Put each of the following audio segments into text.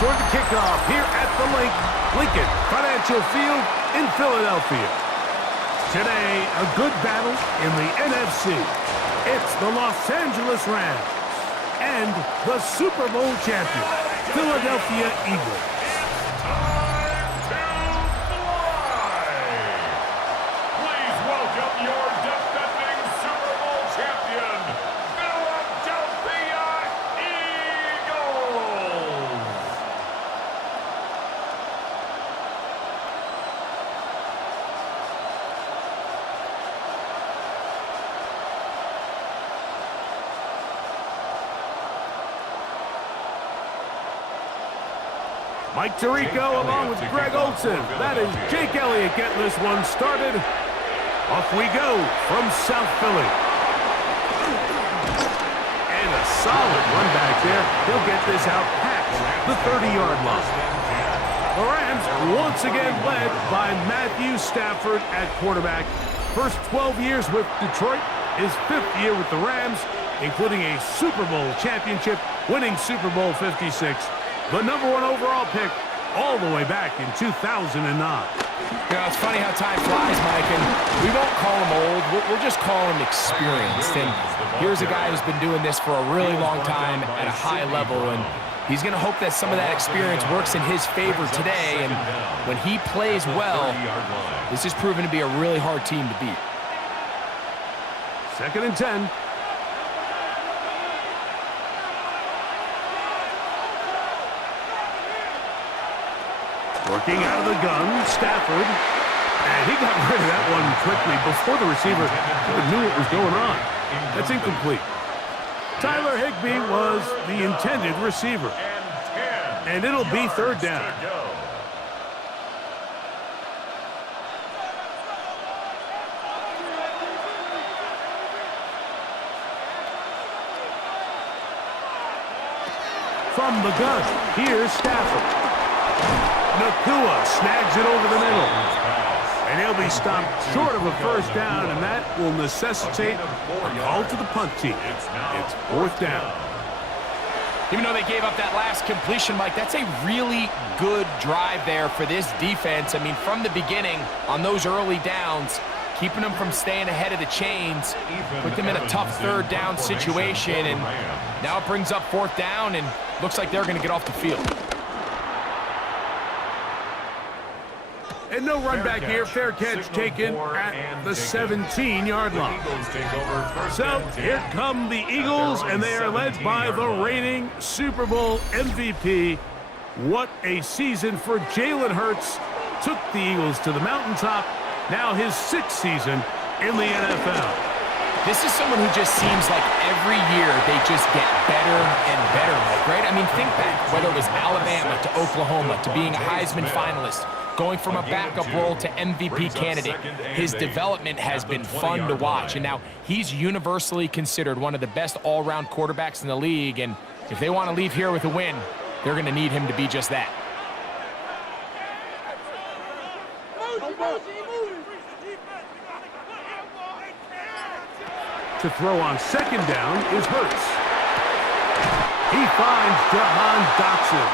toward the kickoff here at the Lincoln Financial Field in Philadelphia. Today, a good battle in the NFC. It's the Los Angeles Rams and the Super Bowl champion, Philadelphia Eagles. Mike Tirico along with Greg Olsen. That is Jake Elliott getting this one started. Off we go from South Philly. And a solid run back there. He'll get this out past the 30-yard line. The Rams once again led by Matthew Stafford at quarterback. First 12 years with Detroit, his 5th year with the Rams, including a Super Bowl championship, winning Super Bowl 56. The #1 overall pick all the way back in 2009. You know, it's funny how time flies, Mike, and we won't call him old. We'll just call him experienced. And here's a guy who's been doing this for a really long time at a high level, and he's going to hope that some of that experience works in his favor today. And when he plays well, this is proven to be a really hard team to beat. 2nd and 10. Working out of the gun, Stafford. And he got rid of that one quickly before the receiver even knew what was going on. That's incomplete. Tyler Higbee was the intended receiver. And it'll be 3rd down. From the gun, here's Stafford. Nakua snags it over the middle. And he'll be stopped short of a 1st down, and that will necessitate a call to the punt team. It's 4th down. Even though they gave up that last completion, Mike, that's a really good drive there for this defense. I mean, from the beginning, on those early downs, keeping them from staying ahead of the chains, put them in a tough 3rd down situation, and now it brings up 4th down, and looks like they're going to get off the field. And no run back here. Fair catch taken at the 17-yard line. So here come the Eagles, and they are led by the reigning Super Bowl MVP. What a season for Jalen Hurts. Took the Eagles to the mountaintop. Now his 6th season in the NFL. This is someone who just seems like every year they just get better and better, right? I mean, think back, whether it was Alabama to Oklahoma to being a Heisman finalist, going from a backup role to MVP candidate. His development has been fun to watch, and now he's universally considered one of the best all-around quarterbacks in the league, and if they want to leave here with a win, they're going to need him to be just that. To throw on 2nd down is Hurts. He finds Jahan Dotson.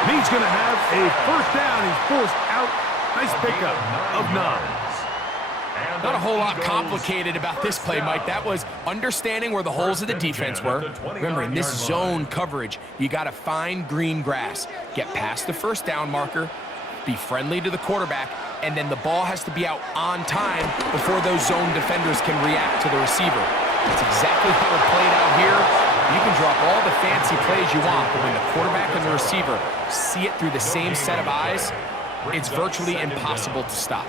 And he's going to have a 1st down. He's forced out. Nice pickup of 9. Not a whole lot complicated about this play, Mike. That was understanding where the holes of the defense were. Remember, in this zone coverage, you got to find green grass. Get past the 1st down marker, be friendly to the quarterback, and then the ball has to be out on time before those zone defenders can react to the receiver. That's exactly how it played out here. You can drop all the fancy plays you want, but when the quarterback and the receiver see it through the same set of eyes, it's virtually impossible to stop.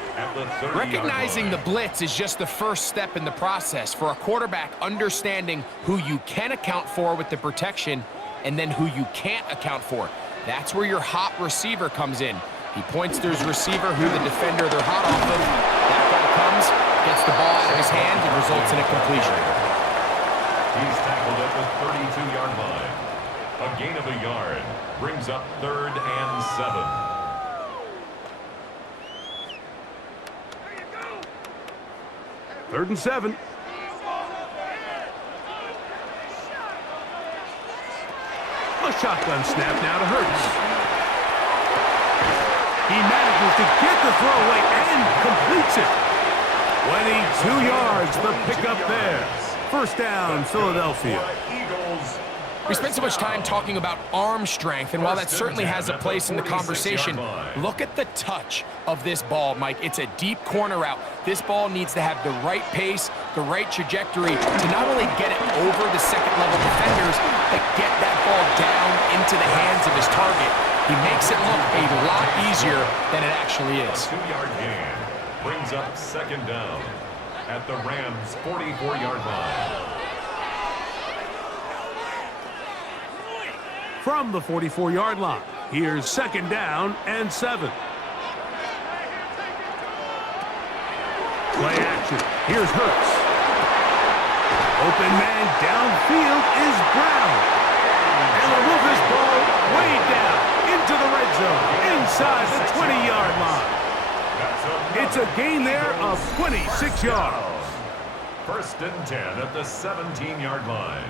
Recognizing the blitz is just the first step in the process. For a quarterback, understanding who you can account for with the protection and then who you can't account for. That's where your hot receiver comes in. He points to his receiver, who the defender they're hot off of. That guy comes, gets the ball out of his hand, and results in a completion. He's tackled at the 32-yard line. A gain of a yard brings up 3rd and 7. 3rd and 7. A shotgun snap now to Hurts. He manages to get the throw away and completes it. 22 yards, the pickup there. First down, Philadelphia. We spent so much time talking about arm strength, and while that certainly has a place in the conversation, look at the touch of this ball, Mike. It's a deep corner route. This ball needs to have the right pace, the right trajectory to not only get it over the second-level defenders, but get that ball down into the hands of his target. He makes it look a lot easier than it actually is. A 2-yard gain brings up second down at the Rams' 44-yard line. From the 44-yard line, here's second down and 7. Play action. Here's Hurts. Open man downfield is Brown. And they'll move this ball way down into the red zone, inside the 20-yard line. It's a gain there of 26 yards. First and 10 at the 17-yard line.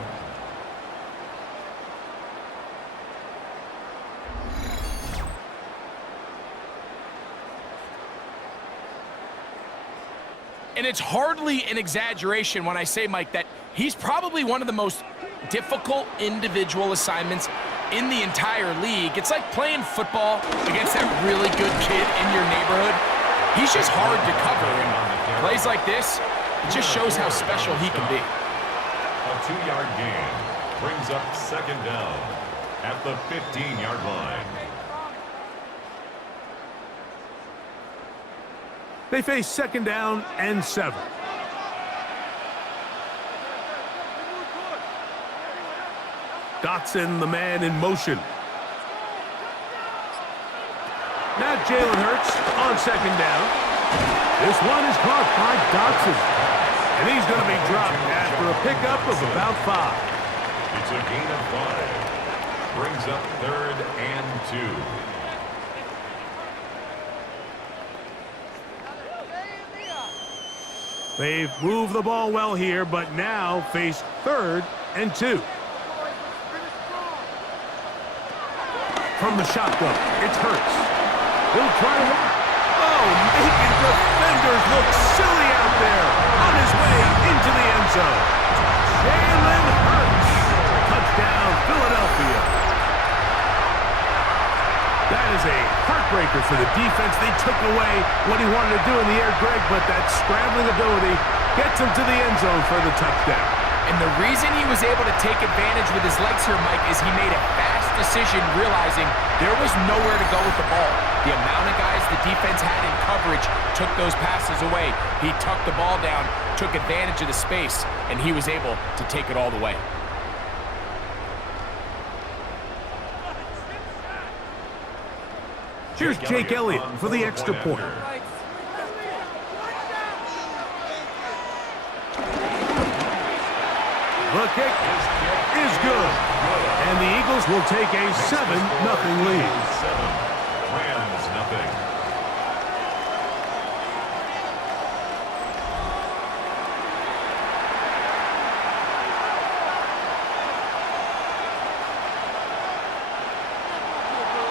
And it's hardly an exaggeration when I say, Mike, that he's probably one of the most difficult individual assignments in the entire league. It's like playing football against that really good kid in your neighborhood. He's just hard to cover, and plays like this, it just shows how special he can be. A 2-yard gain brings up second down at the 15-yard line. They face second down and 7. Dotson, the man in motion. Now Jalen Hurts on second down. This one is caught by Dotson. And he's going to be dropped after a pickup of about 5. It's a gain of 5. Brings up third and 2. They've moved the ball well here, but now face third and 2. From the shotgun, it's Hurts. He'll try to run. Oh, making defenders look silly out there on his way into the end zone. Jalen Hurts. Touchdown, Philadelphia. That is a heartbreaker for the defense. They took away what he wanted to do in the air, Greg, but that scrambling ability gets him to the end zone for the touchdown. And the reason he was able to take advantage with his legs here, Mike, is he made a fast decision realizing there was nowhere to go with the ball. The amount of guys the defense had in coverage took those passes away. He tucked the ball down, took advantage of the space, and he was able to take it all the way. Here's Jake Elliott for the extra point. The kick is good. And the Eagles will take a 7-0 lead. 7, Rams nothing.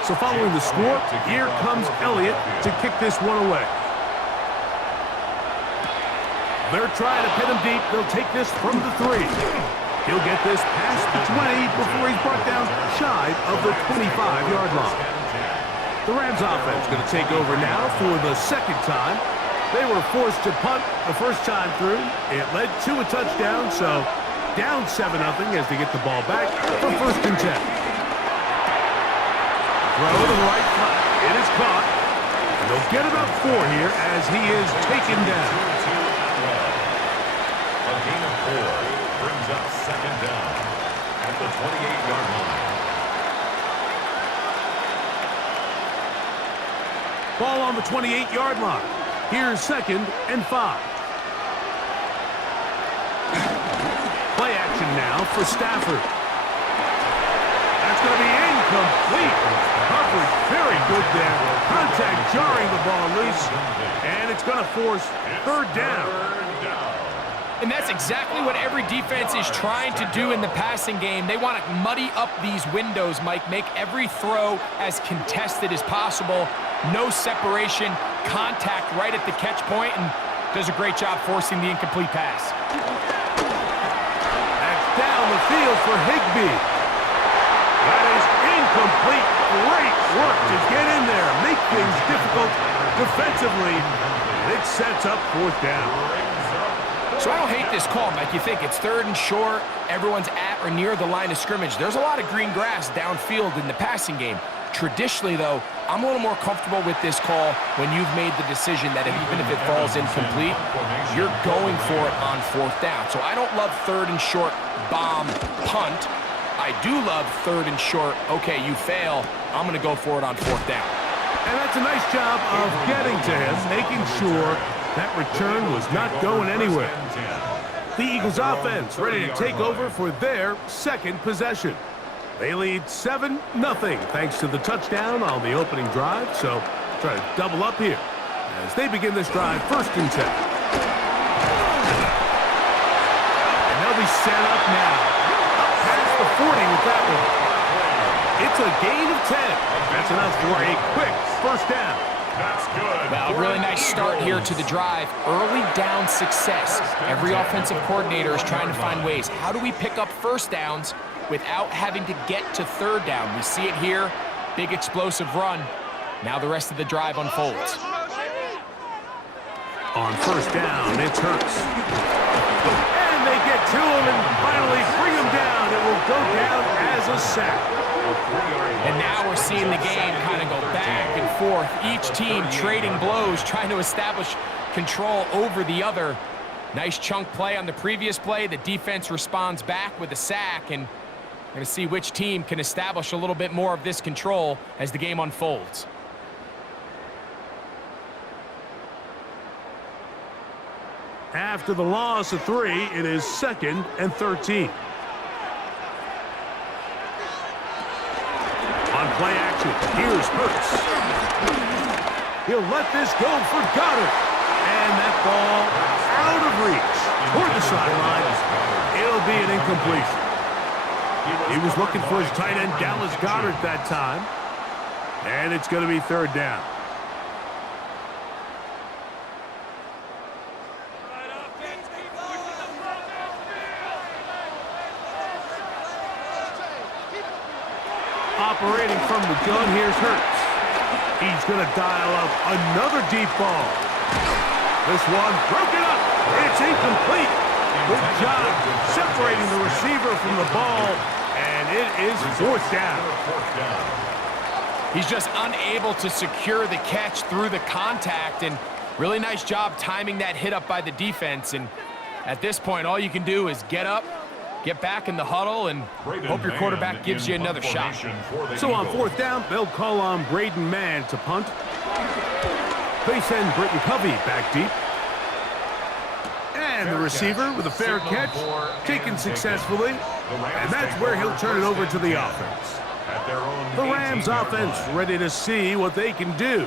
So following the score, here comes Elliott to kick this one away. They're trying to pin him deep. They'll take this from the 3. He'll get this past the 20 before he's brought down shy of the 25-yard line. The Rams offense going to take over now for the second time. They were forced to punt the first time through. It led to a touchdown, so down 7-0 as they get the ball back for first and 10. Throw to the right flat. It is caught. And they'll get about 4 here as he is taken down. A gain of 4 brings up second down at the 28-yard line. Ball on the 28-yard line. Here's second and 5. Play action now for Stafford. That's going to be incomplete. Coverage very good there. Contact jarring the ball loose. And it's going to force third down. And that's exactly what every defense is trying to do in the passing game. They want to muddy up these windows, Mike, make every throw as contested as possible. No separation, contact right at the catch point, and does a great job forcing the incomplete pass. That's down the field for Higbee. That is incomplete. Great work to get in there, make things difficult defensively. It sets up 4th down. So I don't hate this call, Mike. You think it's 3rd and short, everyone's at or near the line of scrimmage. There's a lot of green grass downfield in the passing game. Traditionally, though, I'm a little more comfortable with this call when you've made the decision that even if it falls incomplete, you're going for it on 4th down. So I don't love 3rd and short, bomb, punt. I do love 3rd and short, okay, you fail, I'm going to go for it on 4th down. And that's a nice job of getting to him, making sure that return was not going anywhere. The Eagles offense ready to take over for their 2nd possession. They lead 7-0 thanks to the touchdown on the opening drive, so try to double up here as they begin this drive 1st and 10. And they'll be set up now. Up past the 40 with that one. It's a gain of 10. That's enough for a quick 1st down. That's good. Well, really nice start here to the drive. Early down success. Every offensive coordinator is trying to find ways. How do we pick up 1st downs without having to get to 3rd down? We see it here. Big explosive run. Now the rest of the drive unfolds. On 1st down, it's Hurts. And they get to him and finally bring him down. It will go down as a sack. And now we're seeing the game kind of go back and forth. Each team trading blows, trying to establish control over the other. Nice chunk play on the previous play. The defense responds back with a sack, and we're going to see which team can establish a little bit more of this control as the game unfolds. After the loss of 3, it is 2nd and 13. On play action, here's Hurts. He'll let this go for Goddard. And that ball out of reach toward the sideline. It'll be an incompletion. He was looking for his tight end, Dallas Goddard, that time. And it's going to be 3rd down. Operating from the gun, here's Hurts. He's going to dial up another deep ball. This one broken up. It's incomplete. Good job separating the receiver from the ball, and it is 4th down. He's just unable to secure the catch through the contact, and really nice job timing that hit up by the defense. And at this point, all you can do is get up, get back in the huddle, and hope your quarterback gives you another shot. So on 4th down, they'll call on Braden Mann to punt. They send Britton Covey back deep. And the receiver with a fair catch, taken successfully. And that's where he'll turn it over to the offense. The Rams offense ready to see what they can do.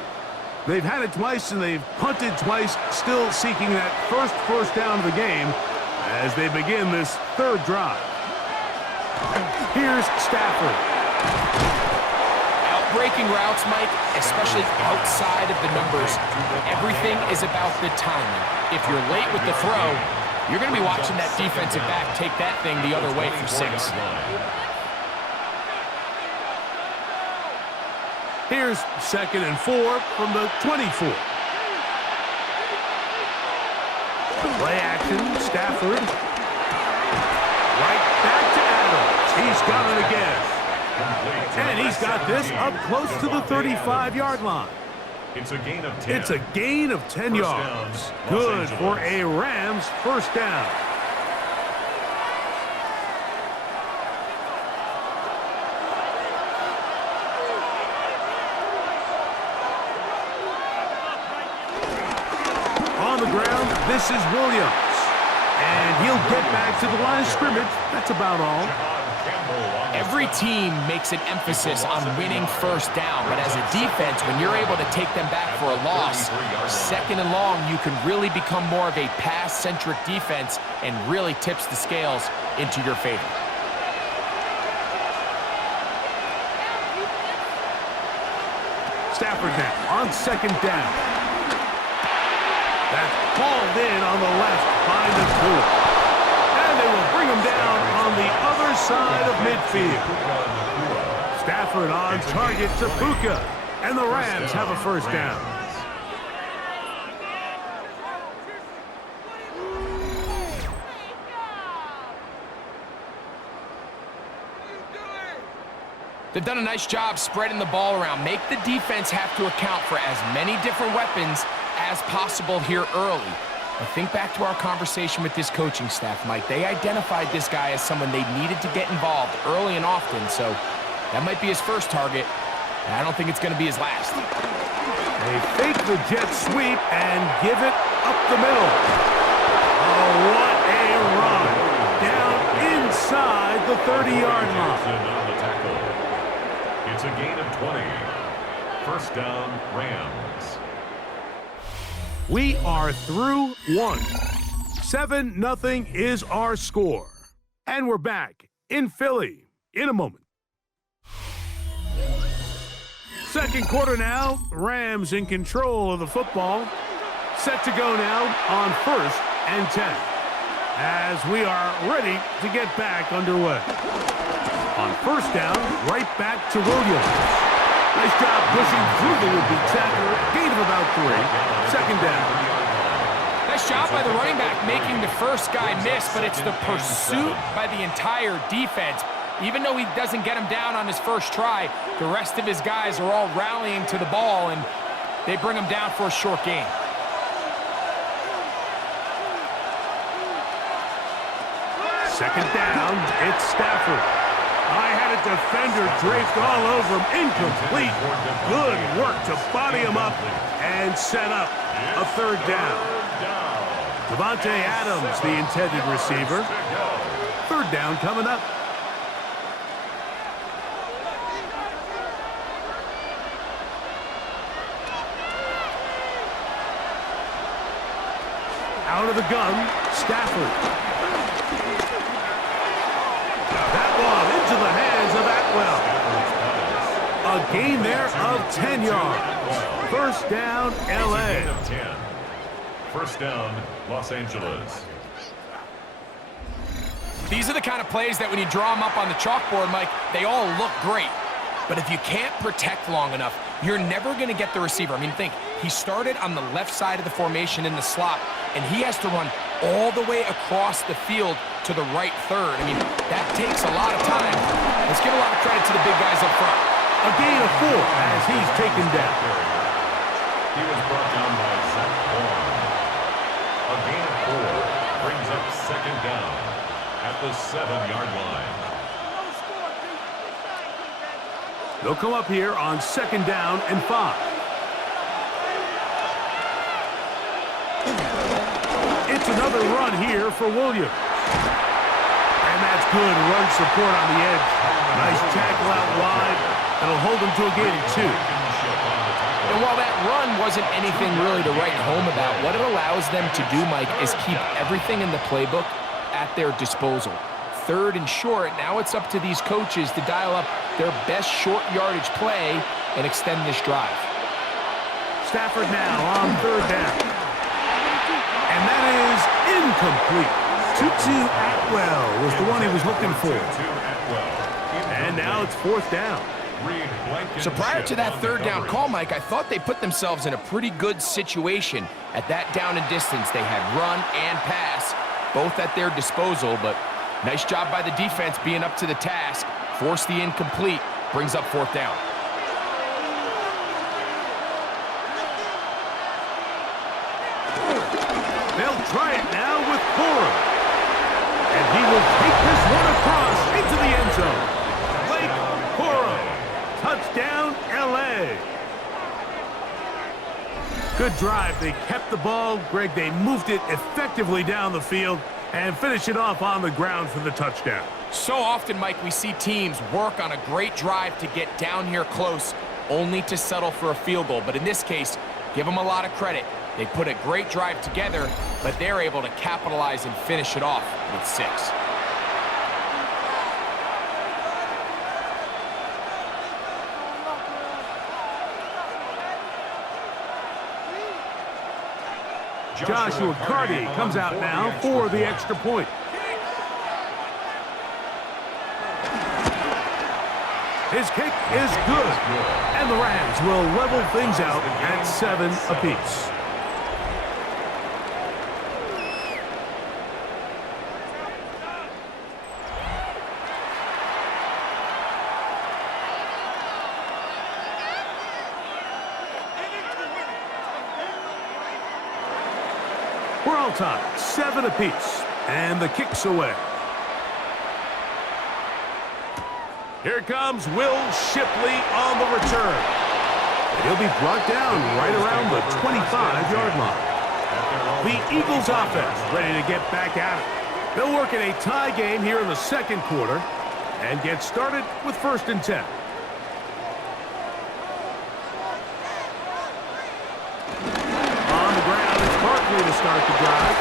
They've had it twice and they've punted twice, still seeking that first down of the game as they begin this 3rd drive. Here's Stafford. Outbreaking routes, Mike, especially outside of the numbers, everything is about the timing. If you're late with the throw, you're going to be watching that defensive back take that thing the other way for 6. Here's 2nd and 4 from the 24. Play action, Stafford. Right back to Adams. He's got it again. And he's got this up close to the 35-yard line. It's a gain of 10. It's a gain of 10 yards. Good for a Rams 1st down. On the ground, this is Williams. And he'll get back to the line of scrimmage. That's about all. Every team makes an emphasis on winning first down, but as a defense, when you're able to take them back for a loss, second and long, you can really become more of a pass-centric defense and really tips the scales into your favor. Stafford now on second down. That's hauled in on the left by the two. And they will bring him down on the other side of midfield. Stafford on target to Puka. And the Rams have a first down. They've done a nice job spreading the ball around. Make the defense have to account for as many different weapons as possible here early. But think back to our conversation with this coaching staff, Mike. They identified this guy as someone they needed to get involved early and often, so that might be his first target. I don't think it's going to be his last. They fake the jet sweep and give it up the middle. Oh, what a run. Down inside the 30-yard line. It's a gain of 20. First down, Rams. We are through one. 7-0 is our score. And we're back in Philly in a moment. Second quarter now. Rams in control of the football. Set to go now on 1st and 10. As we are ready to get back underway. On first down, right back to Williams. Nice job pushing through the would-be tackler. Gain of about 3. Second down. Nice job by the running back making the first guy miss, but it's the pursuit by the entire defense. Even though he doesn't get him down on his first try, the rest of his guys are all rallying to the ball, and they bring him down for a short gain. Second down, it's Stafford. I had a defender draped all over him. Incomplete. Good work to body him up and set up a third down. Devontae Adams, the intended receiver. Third down coming up. Out of the gun, Stafford. Into the hands of Atwell. A gain there of 10 yards. First down, L.A. First down, Los Angeles. These are the kind of plays that when you draw them up on the chalkboard, Mike, they all look great. But if you can't protect long enough, you're never going to get the receiver. I mean, think, he started on the left side of the formation in the slot, and he has to run all the way across the field to the right third. I mean, that takes a lot of time. Let's give a lot of credit to the big guys up front. A gain of 4 as he's taken down. He was brought down by Zach Bourne. A gain of 4 brings up second down at the 7-yard line. They'll come up here on second down and 5. It's another run here for Williams. And that's good run support on the edge. Nice tackle out wide. That'll hold him to a gain of 2. And while that run wasn't anything really to write home about, what it allows them to do, Mike, is keep everything in the playbook at their disposal. Third and short, now it's up to these coaches to dial up their best short yardage play and extend this drive. Stafford now on third down. And that is incomplete. Tutu Atwell was the one he was looking for. And now it's fourth down. So prior to that third down call, Mike, I thought they put themselves in a pretty good situation. At that down and distance, they had run and pass, both at their disposal, but nice job by the defense being up to the task. Force the incomplete, brings up fourth down. They'll try it now with Cora. And he will take this one across into the end zone. Blake Cora. Touchdown, L.A. Good drive. They kept the ball. Greg, they moved it effectively down the field and finished it off on the ground for the touchdown. So often, Mike, we see teams work on a great drive to get down here close, only to settle for a field goal. But in this case, give them a lot of credit. They put a great drive together, but they're able to capitalize and finish it off with 6. Joshua Carty comes out now for the extra point. His kick is good, and the Rams will level things out at 7 apiece. We're all tied, 7 apiece, and the kick's away. Here comes Will Shipley on the return. He'll be brought down right around the 25-yard line. The Eagles offense ready to get back at it. They'll work in a tie game here in the second quarter and get started with 1st and 10. To start the drive.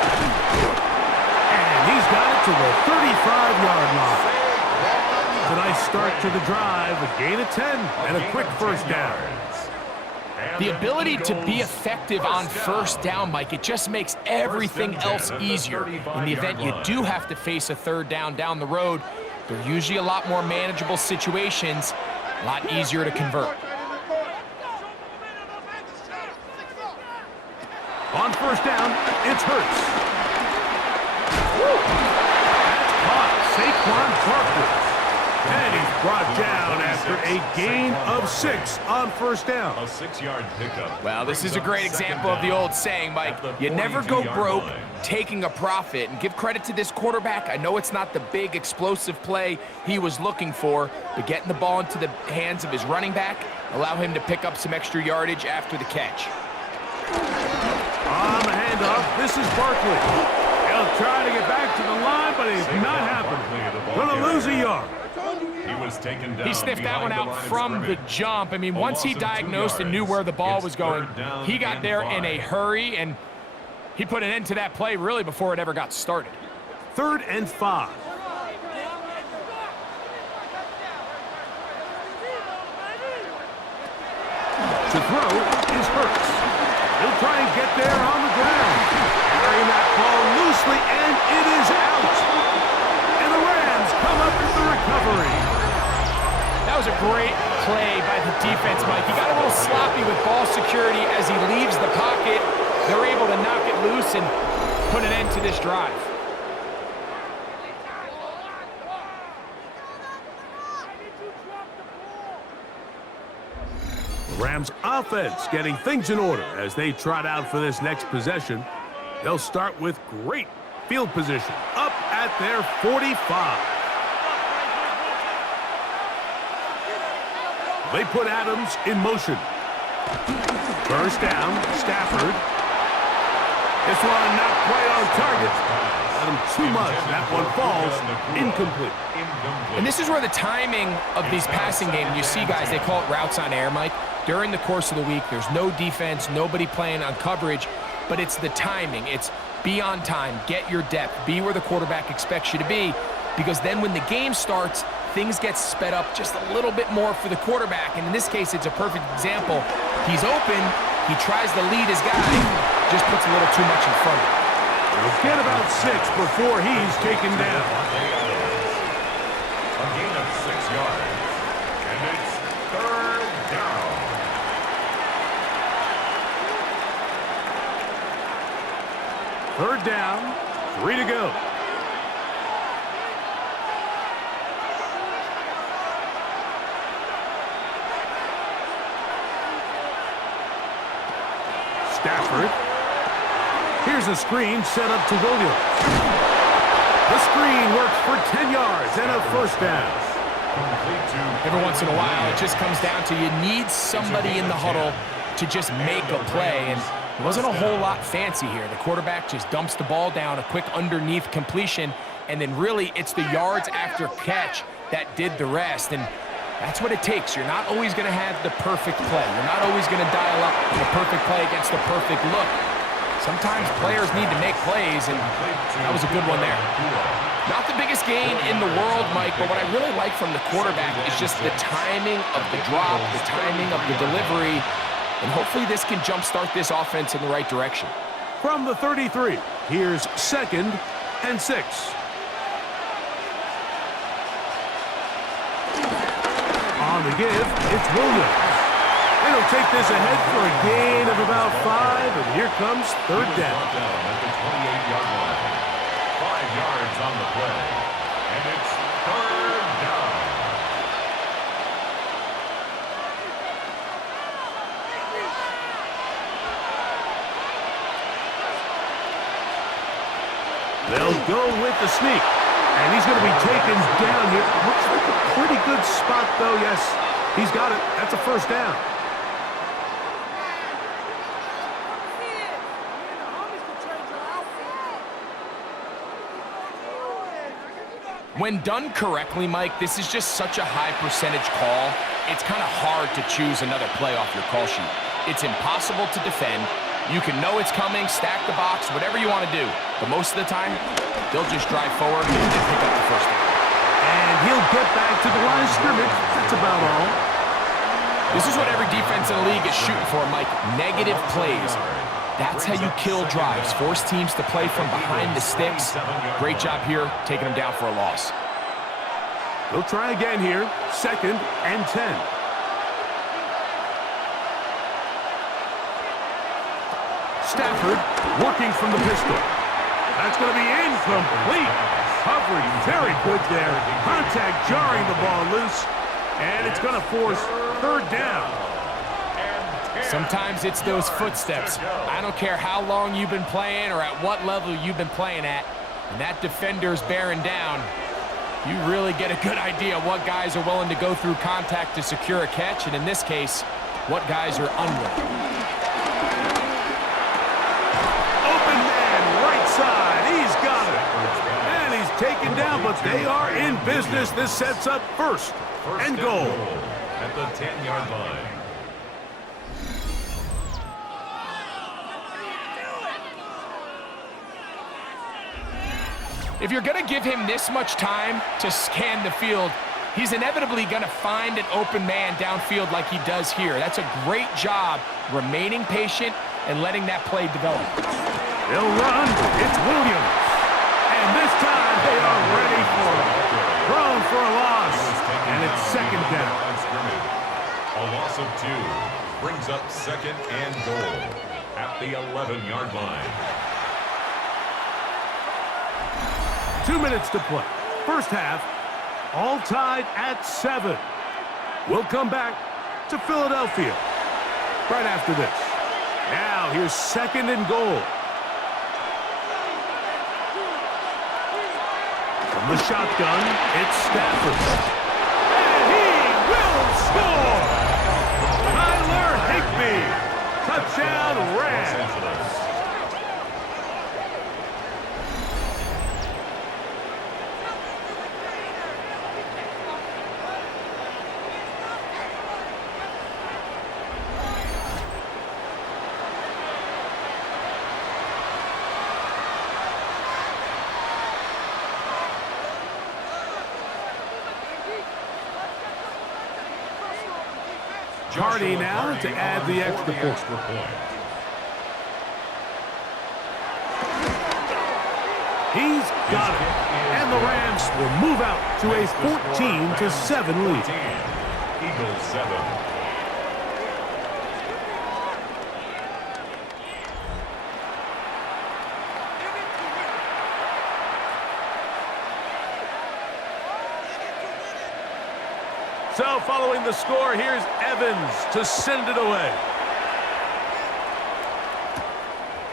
And he's got it to the 35-yard line. It's a nice start to the drive, a gain of 10, and a quick 1st down. The ability to be effective on 1st down, Mike, it just makes everything else easier. In the event you do have to face a 3rd down the road, they're usually a lot more manageable situations, a lot easier to convert. On 1st down, it's Hurts. That's caught. Saquon Barkley. And he's brought down after a gain of 6 on 1st down. A 6-yard pickup. Well, this is a great example of the old saying, Mike. You never go broke taking a profit. And give credit to this quarterback. I know it's not the big explosive play he was looking for, but getting the ball into the hands of his running back, allow him to pick up some extra yardage after the catch. On the handoff, this is Barkley. He'll try to get back to the line, but it's not happening. Gonna lose a yard. He sniffed that one out from the jump. I mean, once he diagnosed and knew where the ball was going, he got there in a hurry, and he put an end to that play really before it ever got started. 3rd and 5. To throw is Hurts. He'll try and get there on the ground. Carrying that ball loosely, and it is out. And the Rams come up with the recovery. That was a great play by the defense, Mike. He got a little sloppy with ball security as he leaves the pocket. They're able to knock it loose and put an end to this drive. Rams offense getting things in order as they trot out for this next possession. They'll start with great field position up at their 45. They put Adams in motion. 1st down, Stafford. This one not quite on target. Let him too much. That one falls incomplete. And this is where the timing of these passing games, you see guys, they call it routes on air, Mike. During the course of the week, there's no defense, nobody playing on coverage, but it's the timing. It's be on time, get your depth, be where the quarterback expects you to be, because then when the game starts, things get sped up just a little bit more for the quarterback. And in this case, it's a perfect example. He's open, he tries to lead his guy, just puts a little too much in front of him. He'll get about 6 before he's taken down. A gain of 6 yards. And it's 3rd down. Third down, 3 to go. Stafford. Here's a screen set up to Williams. The screen works for 10 yards and a 1st down. Every once in a while, it just comes down to you need somebody in the huddle to just make a play, and it wasn't a whole lot fancy here. The quarterback just dumps the ball down, a quick underneath completion, and then really it's the yards after catch that did the rest. And that's what it takes. You're not always going to have the perfect play. You're not always going to dial up the perfect play against the perfect look. Sometimes players need to make plays, and that was a good one there. Not the biggest gain in the world, Mike, but what I really like from the quarterback is just the timing of the drop, the timing of the delivery, and hopefully this can jumpstart this offense in the right direction. From the 33, here's 2nd and 6. On the give, it's Williams. And he'll take this ahead for a gain of about 5, and here comes 3rd down. At the 28-yard line. 5 yards on the play. And it's 3rd down. They'll go with the sneak. And he's going to be taken down here. Looks like a pretty good spot, though. Yes, he's got it. That's a 1st down. When done correctly, Mike, this is just such a high percentage call. It's kind of hard to choose another play off your call sheet. It's impossible to defend. You can know it's coming, stack the box, whatever you want to do. But most of the time, they'll just drive forward and pick up the 1st down. And he'll get back to the line of scrimmage. That's about all. This is what every defense in the league is shooting for, Mike. Negative plays. That's how you kill drives. Force teams to play from behind the sticks. Great job here, taking them down for a loss. They'll try again here. 2nd and 10. Stafford working from the pistol. That's going to be incomplete. Coverage very good there. Contact jarring the ball loose. And it's going to force 3rd down. Sometimes it's those footsteps. I don't care how long you've been playing or at what level you've been playing at. When that defender's bearing down, you really get a good idea of what guys are willing to go through contact to secure a catch, and in this case, what guys are unwilling. Open man, right side. He's got it. And he's taken down, but they are in business. This sets up 1st and goal. At the 10-yard line. If you're going to give him this much time to scan the field, he's inevitably going to find an open man downfield like he does here. That's a great job remaining patient and letting that play develop. They'll run. It's Williams. And this time they are ready for it. Thrown for a loss. And it's 2nd down. A loss of 2 brings up 2nd and goal at the 11-yard line. 2 minutes to play. 1st half, all tied at 7. We'll come back to Philadelphia right after this. Now here's 2nd and goal. From the shotgun, it's Stafford. And he will score! Tyler Higbee. Touchdown Rams. Hardy now to add the extra point. He's got it. And the Rams will move out to a 14-7 lead. Eagles 7. So following the score, here's Evans to send it away.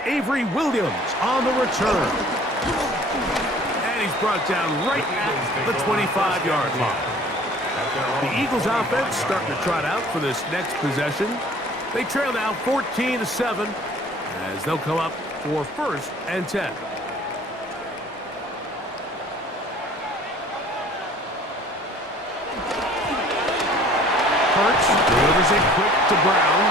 Avery Williams on the return. And he's brought down right at the 25-yard line. The Eagles offense starting to trot out for this next possession. They trail now 14-7 as they'll come up for 1st and 10. Hurts delivers it quick to Brown.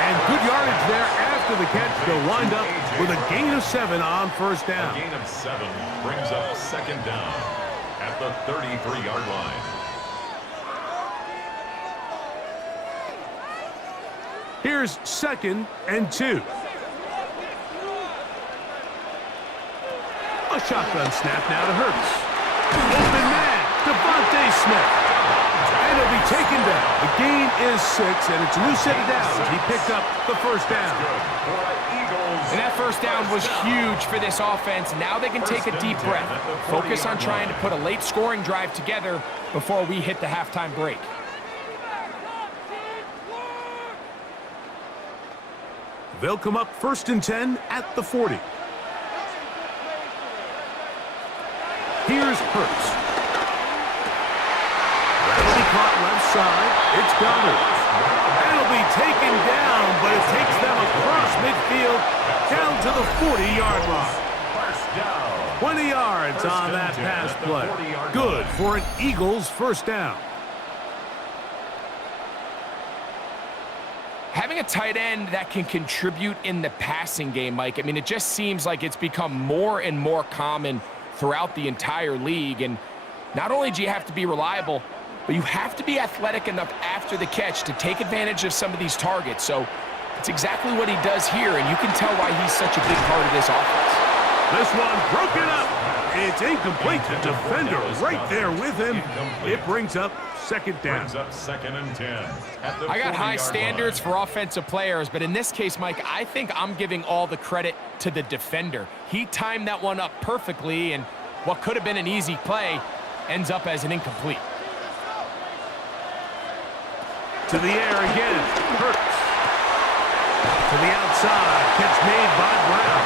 And good yardage there after the catch. They'll wind up with a gain of 7 on first down. A gain of 7 brings up second down at the 33-yard line. Here's 2nd and 2. A shotgun snap now to Hurts. Open man, Devontae Smith. And he'll be taken down. The gain is 6, and it's a new set of downs. He picked up the first down. And that first down was huge for this offense. Now they can take a deep breath. Focus on trying to put a late scoring drive together before we hit the halftime break. They'll come up 1st and 10 at the 40. Here's Hurts. That'll be caught left side. It's Goddard. That'll be taken down, but it takes them across midfield down to the 40-yard line. 20 yards on that pass play. Good for an Eagles first down. Having a tight end that can contribute in the passing game, Mike, I mean, it just seems like it's become more and more common throughout the entire league. And not only do you have to be reliable, but you have to be athletic enough after the catch to take advantage of some of these targets. So it's exactly what he does here, and you can tell why he's such a big part of this offense. This one broken up. It's incomplete. The defender right there with him. It brings up second down. Brings up 2nd and 10. I got high standards for offensive players, but in this case, Mike, I think I'm giving all the credit to the defender. He timed that one up perfectly, and what could have been an easy play ends up as an incomplete. To the air again. Hurts. To the outside. Catch made by Brown.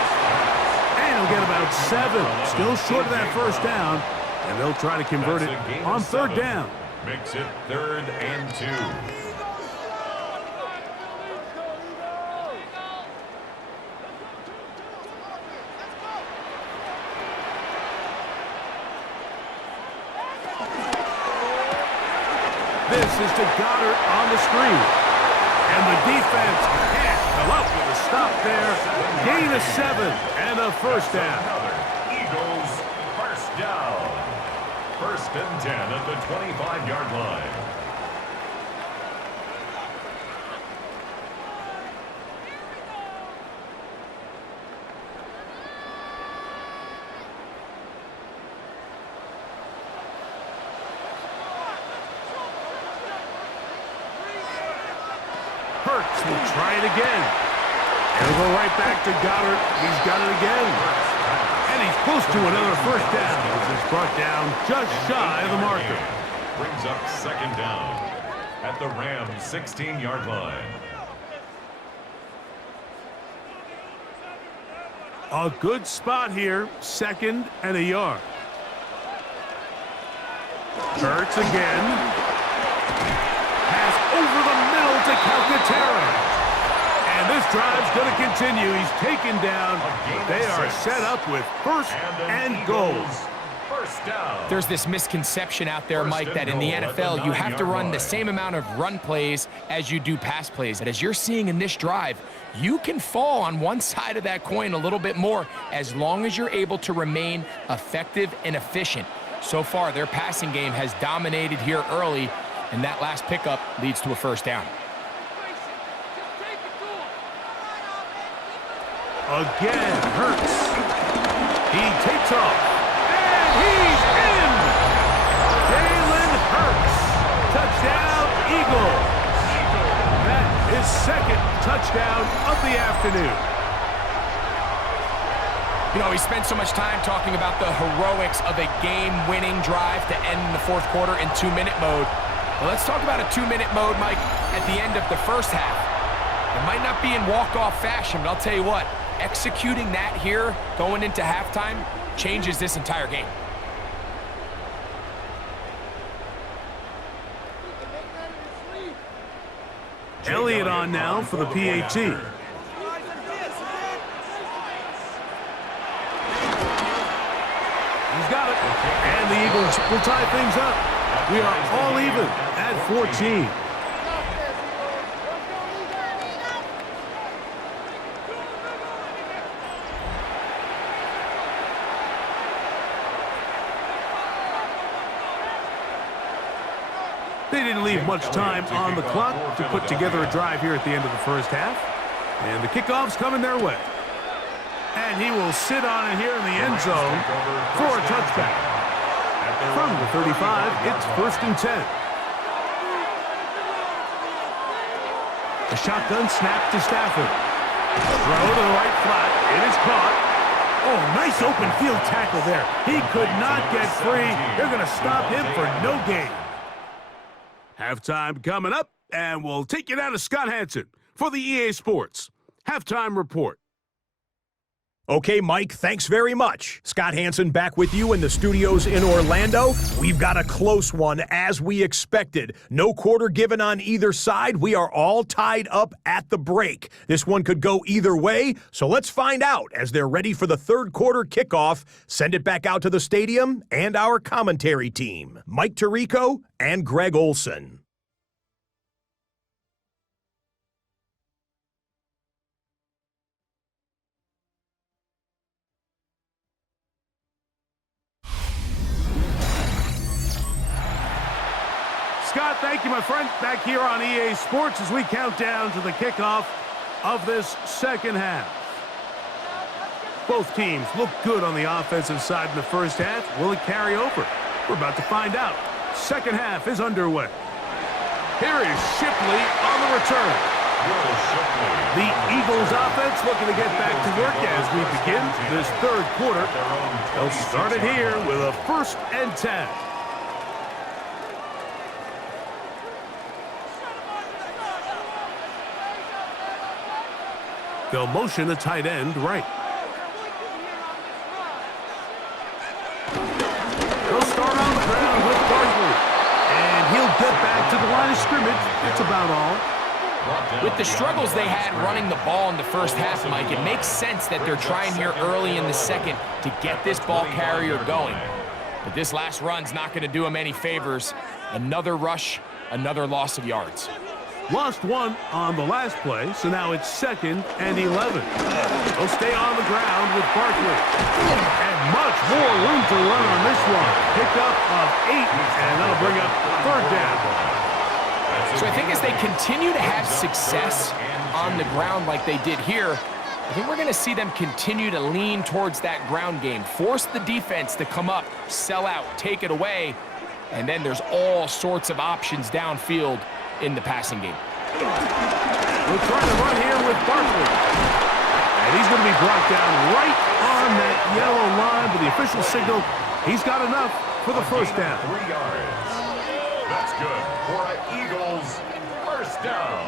And he'll get about 7. Still short of that first down. And they'll try to convert it on 3rd down. Makes it 3rd and 2. This is to Goddard on the screen. And the defense can't come up with a stop there. Gain of 7 and a first down. Eagles first down. 1st and 10 at the 25-yard line. Hurts will try it again. And he'll go right back to Goddard. He's got it again. And he's close to another first down. This is brought down just shy of the marker. Brings up 2nd down at the Rams' 16-yard line. A good spot here. 2nd and a yard. Hurts again. Pass over the middle to Calcaterra. And this drive's going to continue. He's taken down. They are set up with 1st and goal. First down. There's this misconception out there, Mike, that in the NFL, you have to run the same amount of run plays as you do pass plays. And as you're seeing in this drive, you can fall on one side of that coin a little bit more as long as you're able to remain effective and efficient. So far, their passing game has dominated here early, and that last pickup leads to a first down. Again, Hurts. He takes off. And he's in! Jalen Hurts. Touchdown, Eagles. That is 2nd touchdown of the afternoon. You know, we spent so much time talking about the heroics of a game-winning drive to end the 4th quarter in 2-minute mode. Well, let's talk about a 2-minute mode, Mike, at the end of the first half. It might not be in walk-off fashion, but I'll tell you what, executing that here going into halftime changes this entire game. Elliott on now for the PAT. He's got it. And the Eagles will tie things up. We are all even at 14. leave much time on the clock to put together a drive here at the end of the first half. And the kickoff's coming their way. And he will sit on it here in the end zone for a touchback. From the 35, it's 1st and 10. The shotgun snap to Stafford. Throw to the right flat. It is caught. Oh, nice open field tackle there. He could not get free. They're going to stop him for no gain. Halftime coming up, and we'll take you down to Scott Hansen for the EA Sports Halftime Report. Okay, Mike, thanks very much. Scott Hansen back with you in the studios in Orlando. We've got a close one, as we expected. No quarter given on either side. We are all tied up at the break. This one could go either way, so let's find out as they're ready for the third quarter kickoff. Send it back out to the stadium and our commentary team, Mike Tirico and Greg Olson. Scott, thank you, my friend. Back here on EA Sports as we count down to the kickoff of this second half. Both teams look good on the offensive side in the first half. Will it carry over? We're about to find out. Second half is underway. Here is Shipley on the return. The Eagles offense looking to get back to work as we begin this third quarter. They'll start it here with a 1st and 10. They'll motion a tight end right. They'll start on the ground with Barkley. And he'll get back to the line of scrimmage. That's about all. With the struggles they had running the ball in the first half, Mike, it makes sense that they're trying here early in the second to get this ball carrier going. But this last run's not going to do him any favors. Another rush, another loss of yards. Lost one on the last play, so now it's 2nd and 11. They'll stay on the ground with Barkley. And much more room to run on this one. Pickup of 8, and that'll bring up 3rd down. So I think as they continue to have success on the ground like they did here, I think we're going to see them continue to lean towards that ground game. Force the defense to come up, sell out, take it away, and then there's all sorts of options downfield in the passing game. We're trying to run here with Barkley. And he's going to be brought down right on that yellow line, but the official signal, he's got enough for the 1st down. 3 yards. That's good for an Eagles 1st down.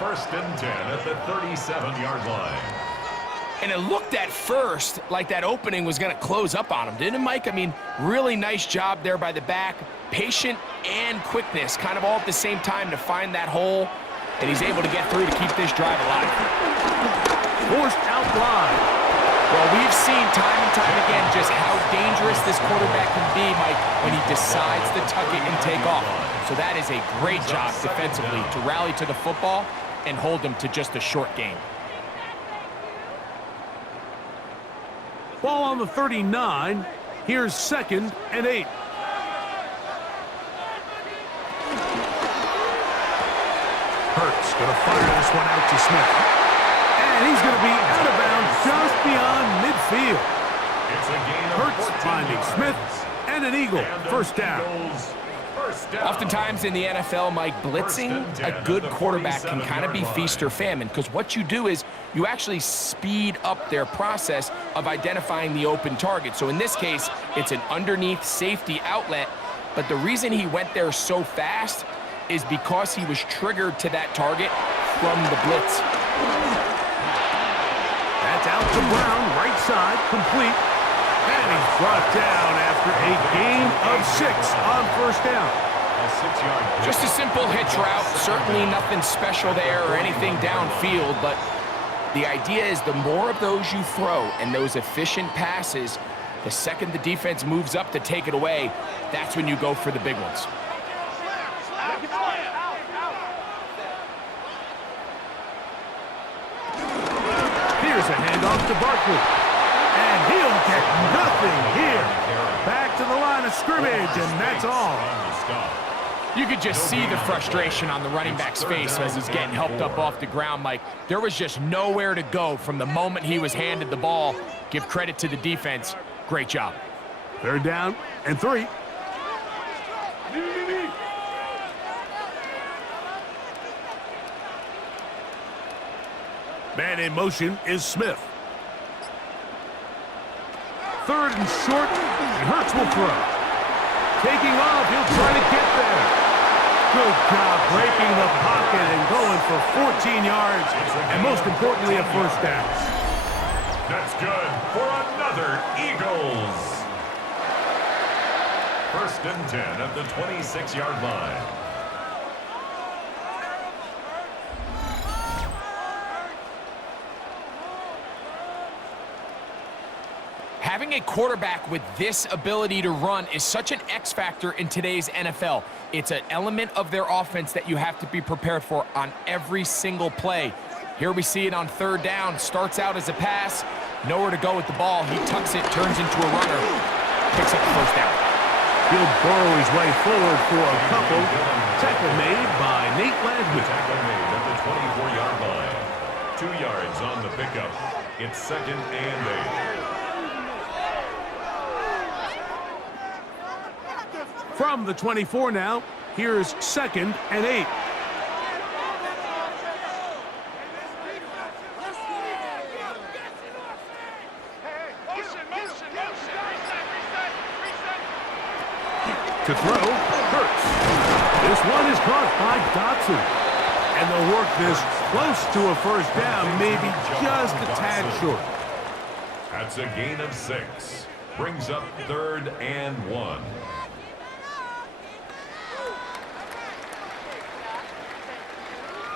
1st and 10 at the 37-yard line. And it looked at first like that opening was going to close up on him, didn't it, Mike? I mean, really nice job there by the back. Patient and quickness, kind of all at the same time to find that hole. And he's able to get through to keep this drive alive. Forced out wide. Well, we've seen time and time again just how dangerous this quarterback can be, Mike, when he decides to tuck it and take off. So that is a great job defensively to rally to the football and hold him to just a short gain. Ball on the 39. Here's 2nd and 8. Hurts going to fire this one out to Smith. And he's going to be out of bounds just beyond midfield. Hurts finding Smith and an Eagle. 1st down. Oftentimes in the NFL, Mike, blitzing a good quarterback can kind of be feast or famine, because what you do is you actually speed up their process of identifying the open target. So in this case, it's an underneath safety outlet, but the reason he went there so fast is because he was triggered to that target from the blitz. That's out to Brown, right side, complete. And he's brought down after a gain of 6 on 1st down. Just a simple hitch route, certainly nothing special there or anything downfield, but the idea is the more of those you throw and those efficient passes, the second the defense moves up to take it away, that's when you go for the big ones. Here's a handoff to Barkley. And he'll get nothing here. Back to the line of scrimmage, and that's all. You could just see the frustration on the running back's face as he's getting helped up off the ground, Mike. There was just nowhere to go from the moment he was handed the ball. Give credit to the defense. Great job. 3rd down and 3. Man in motion is Smith. 3rd and short, and Hurts will throw. Taking off, he'll try to get there. Good job breaking the pocket and going for 14 yards, and most importantly, a 1st down. That's good for another Eagles. 1st and 10 at the 26-yard line. Having a quarterback with this ability to run is such an X factor in today's NFL. It's an element of their offense that you have to be prepared for on every single play. Here we see it on 3rd down. Starts out as a pass. Nowhere to go with the ball. He tucks it, turns into a runner. Picks up the 1st down. He'll burrow his way forward for a couple. Tackle made by Nate Landry. Tackle made at the 24-yard line. 2 yards on the pickup. It's 2nd and 8. From the 24 now, here's 2nd and 8. To throw, Hurts. This one is caught by Dotson. And they'll work this close to a 1st down, maybe just a tad short. That's a gain of 6. Brings up 3rd and 1.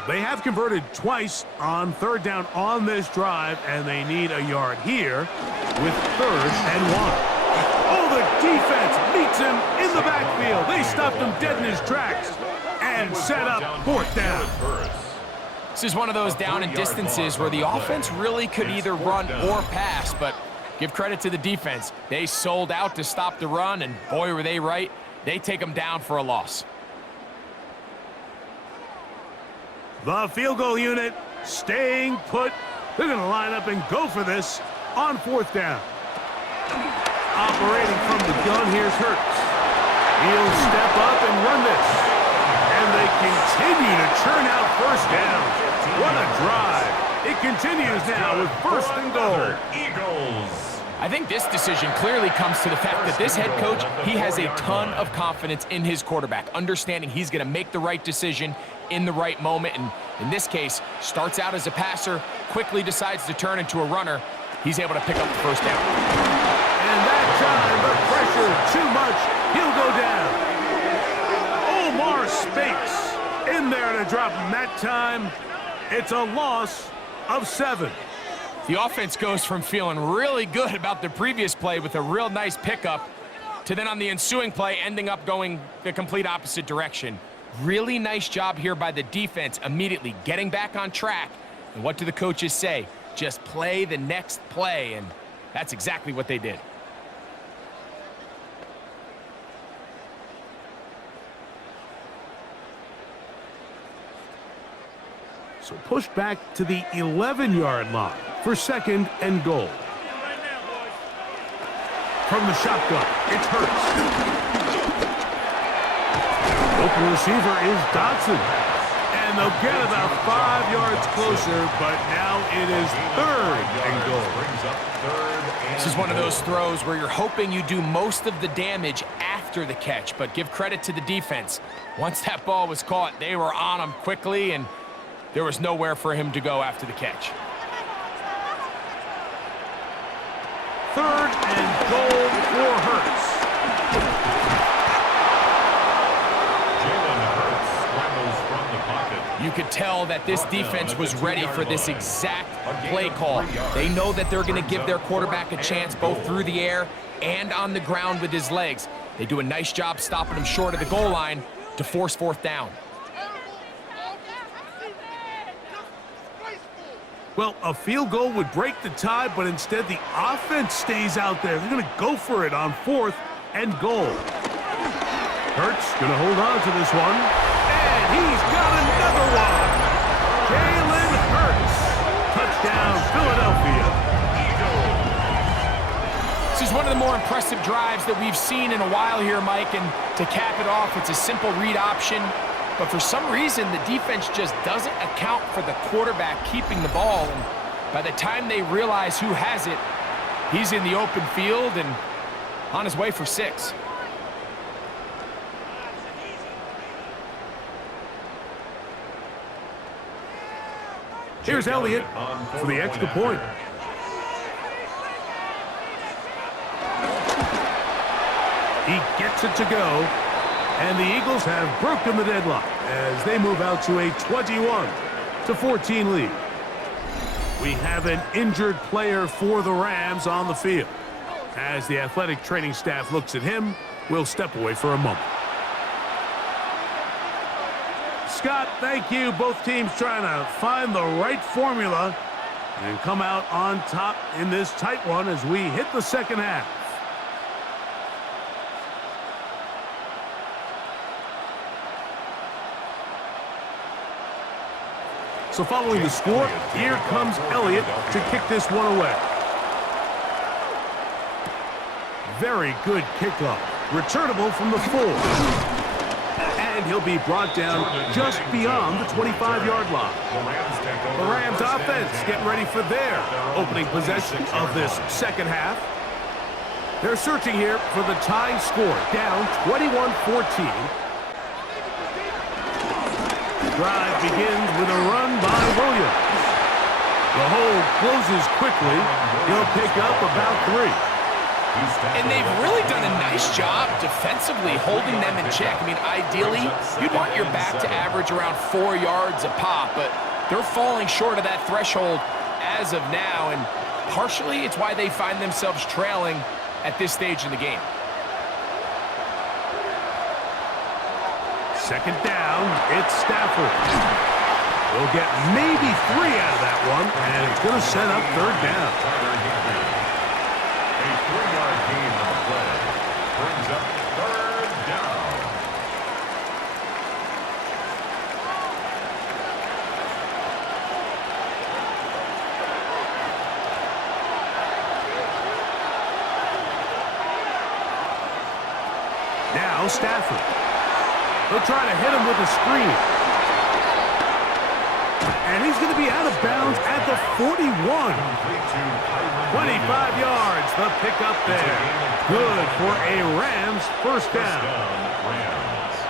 They have converted twice on 3rd down on this drive, and they need a yard here with 3rd and 1. Oh, the defense meets him in the backfield. They stopped him dead in his tracks and set up 4th down. This is one of those down and distances where the offense really could either run or pass, but give credit to the defense. They sold out to stop the run, and boy, were they right. They take them down for a loss. The field goal unit staying put. They're going to line up and go for this on 4th down. Operating from the gun, here's Hurts. He'll step up and run this. And they continue to churn out 1st down. What a drive. It continues now with 1st and goal. Eagles. I think this decision clearly comes to the fact that this head coach, he has a ton of confidence in his quarterback, understanding he's going to make the right decision in the right moment, and in this case, starts out as a passer, quickly decides to turn into a runner. He's able to pick up the 1st down. And that time, the pressure too much. He'll go down. Omar Speights in there to drop him that time. It's a loss of 7. The offense goes from feeling really good about the previous play with a real nice pickup to then on the ensuing play ending up going the complete opposite direction. Really nice job here by the defense, immediately getting back on track. And what do the coaches say? Just play the next play, and that's exactly what they did. So pushed back to the 11-yard line for 2nd and goal. From the shotgun, it's Hurts. Open receiver is Dotson. And they'll get about 5 yards closer, but now it is 3rd and goal. This is one of those throws where you're hoping you do most of the damage after the catch, but give credit to the defense. Once that ball was caught, they were on him quickly, and there was nowhere for him to go after the catch. 3rd and goal for Hurts. You could tell that this defense was ready for this exact play call. They know that they're going to give their quarterback a chance both through the air and on the ground with his legs. They do a nice job stopping him short of the goal line to force 4th down. Well, a field goal would break the tie, but instead the offense stays out there. They're going to go for it on 4th and goal. Hurts going to hold on to this one. And he's got another one. Jalen Hurts. Touchdown, Philadelphia. This is one of the more impressive drives that we've seen in a while here, Mike, and to cap it off, it's a simple read option, but for some reason, the defense just doesn't account for the quarterback keeping the ball, and by the time they realize who has it, he's in the open field and on his way for 6. Here's Elliott for the extra point. He gets it to go, and the Eagles have broken the deadlock as they move out to a 21-14 lead. We have an injured player for the Rams on the field. As the athletic training staff looks at him, we'll step away for a moment. Scott, thank you. Both teams trying to find the right formula and come out on top in this tight one as we hit the second half. So following the score, here comes Elliott to kick this one away. Very good kickoff. Returnable from the 4. And he'll be brought down just beyond the 25-yard line. The Rams offense getting ready for their opening possession of this second half. They're searching here for the tying score, down 21-14. Drive begins with a run by Williams. The hold closes quickly. He'll pick up about 3. And they've really done a nice job defensively holding them in check. I mean, ideally, you'd want your back to average around 4 yards a pop, but they're falling short of that threshold as of now, and partially it's why they find themselves trailing at this stage in the game. Second down, it's Stafford. We'll get maybe 3 out of that one, and it's going to set up third down. A 3-yard gain on the play brings up third down. Now Stafford. They'll try to hit him with a screen. And he's going to be out of bounds at the 41. 25 yards, the pickup there. Good for a Rams first down.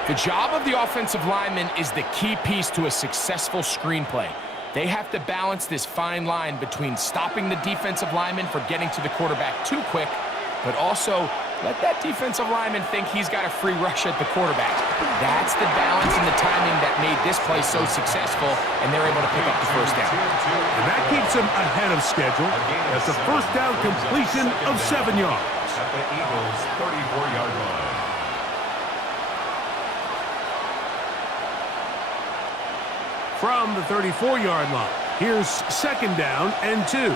The job of the offensive lineman is the key piece to a successful screenplay. They have to balance this fine line between stopping the defensive lineman from getting to the quarterback too quick, but also let that defensive lineman think he's got a free rush at the quarterback. That's the balance and the timing that made this play so successful, and they're able to pick up the first down. And that keeps him ahead of schedule. That's a first down completion of 7 yards. At the Eagles' 34-yard line. From the 34-yard line, here's second down and 2.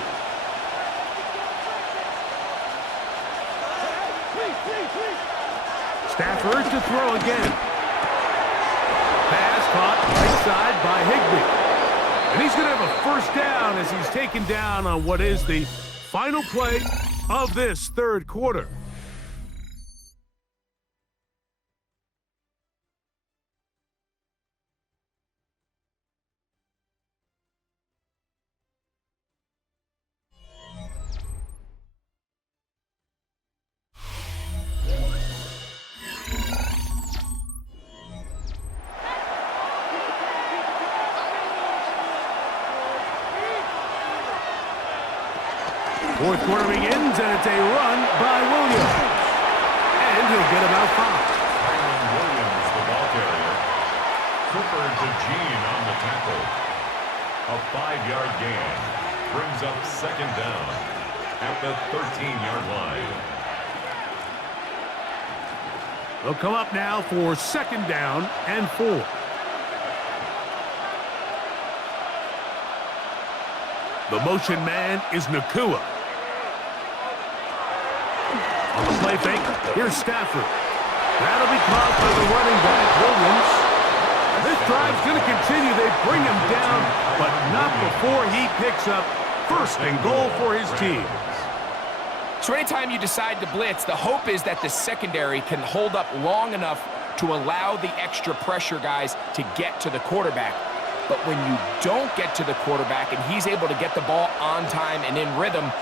Stafford to throw again. Pass caught right side by Higbee. And he's going to have a first down as he's taken down on what is the final play of this third quarter. Fourth quarter begins, and it's a run by Williams. And he'll get about 5. Williams, the ball carrier. Cooper to Jean on the tackle. A 5-yard gain brings up second down at the 13-yard line. They'll come up now for second down and 4. The motion man is Nakua. On the play fake, here's Stafford. That'll be caught by the running back, Williams. This drive's going to continue. They bring him down, but not before he picks up first and goal for his team. So anytime you decide to blitz, the hope is that the secondary can hold up long enough to allow the extra pressure guys to get to the quarterback. But when you don't get to the quarterback and he's able to get the ball on time and in rhythm,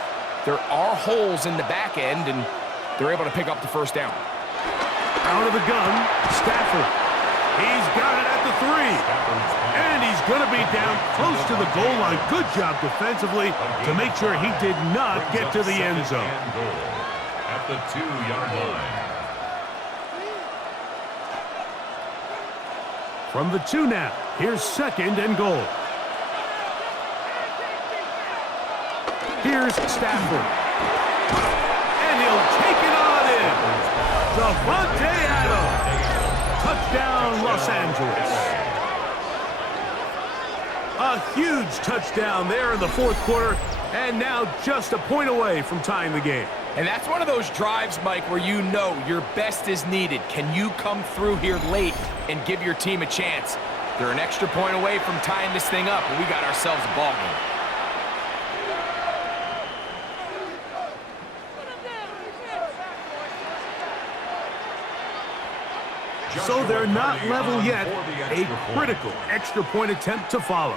there are holes in the back end, and they're able to pick up the first down. Out of the gun, Stafford. He's got it at the 3. And he's going to be down close to the goal line. Good job defensively to make sure he did not get to the end zone. At the 2-yard line. From the 2 now, here's second and goal. Here's Stafford. And he'll take it on in. Davante Adams. Touchdown, Los Angeles. A huge touchdown there in the fourth quarter, and now just a point away from tying the game. And that's one of those drives, Mike, where you know your best is needed. Can you come through here late and give your team a chance? They're an extra point away from tying this thing up, and we got ourselves a ball game. So they're not level yet. A critical extra point attempt to follow.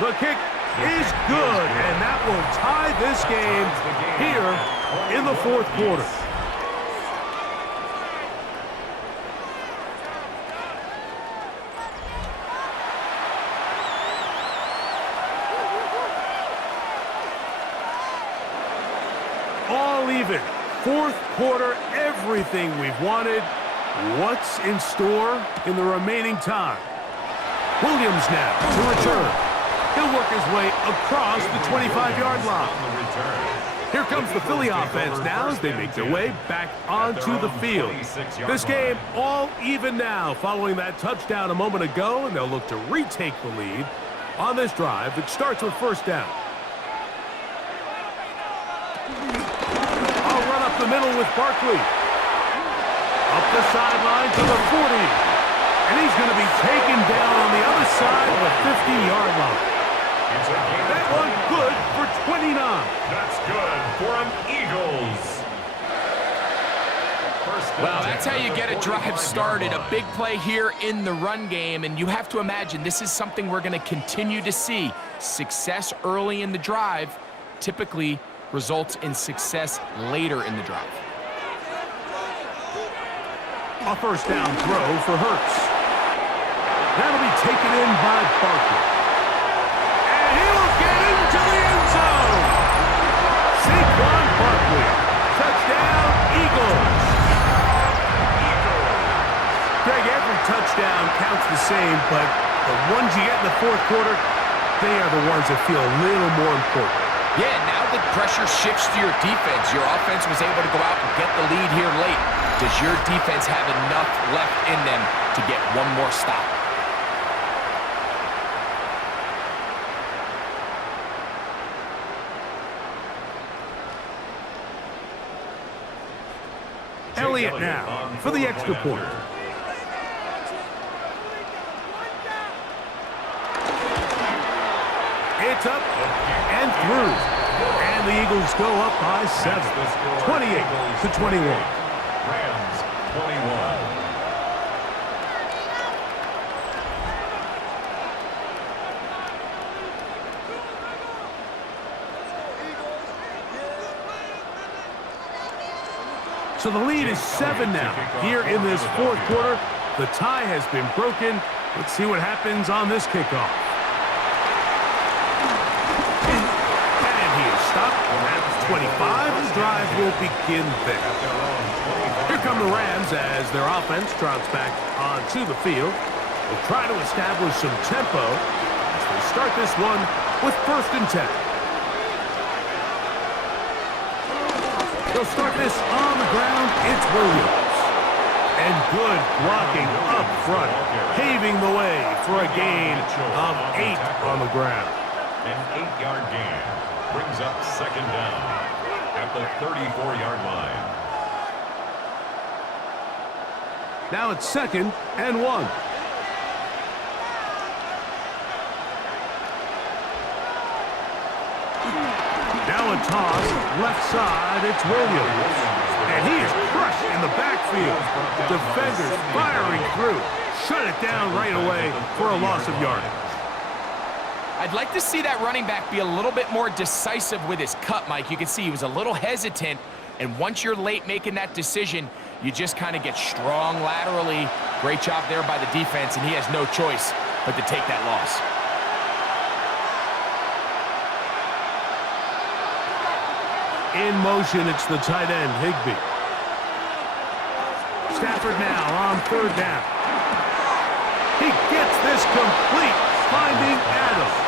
The kick is good, and that will tie this game here in the fourth quarter. All even. Fourth quarter, everything we've wanted. What's in store in the remaining time? Williams now to return. He'll work his way across the 25-yard line. Here comes the Philly offense now as they make their way back onto the field. This game all even now following that touchdown a moment ago, and they'll look to retake the lead on this drive that starts with first down. The middle with Barkley. Up the sideline to the 40. And he's going to be taken down on the other side of the 50-yard line. That one good for 29. That's good for an Eagles. Well, that's how you get a drive started. A big play here in the run game, and you have to imagine this is something we're going to continue to see. Success early in the drive typically results in success later in the drive. A first down throw for Hurts. That'll be taken in by Barkley. And he'll get into the end zone. Saquon Barkley. Touchdown, Eagles. Greg, every touchdown counts the same, but the ones you get in the fourth quarter, they are the ones that feel a little more important. Yeah, now the pressure shifts to your defense. Your offense was able to go out and get the lead here late. Does your defense have enough left in them to get one more stop? Elliott now for the extra point. It's up and through. And the Eagles go up by 7. 28-21. Rams 21. So the lead is 7 now. Here in this fourth quarter, the tie has been broken. Let's see what happens on this kickoff. And he is stopped at 25. The drive will begin there. Here come the Rams as their offense trots back onto the field. They'll try to establish some tempo as they start this one with 1st and 10. They'll start this on the ground. It's Williams. And good blocking up front, paving the way for a gain of 8 on the ground. An 8-yard gain brings up 2nd down at the 34-yard line. Now it's 2nd and 1. Now a toss, left side, it's Williams. And he is crushed in the backfield. Defenders firing through. Shut it down right away for a loss of yardage. I'd like to see that running back be a little bit more decisive with his cut, Mike. You can see he was a little hesitant, and once you're late making that decision, you just kind of get strong laterally. Great job there by the defense, and he has no choice but to take that loss. In motion, it's the tight end, Higbee. Stafford now on 3rd down. He gets this complete, finding Adams.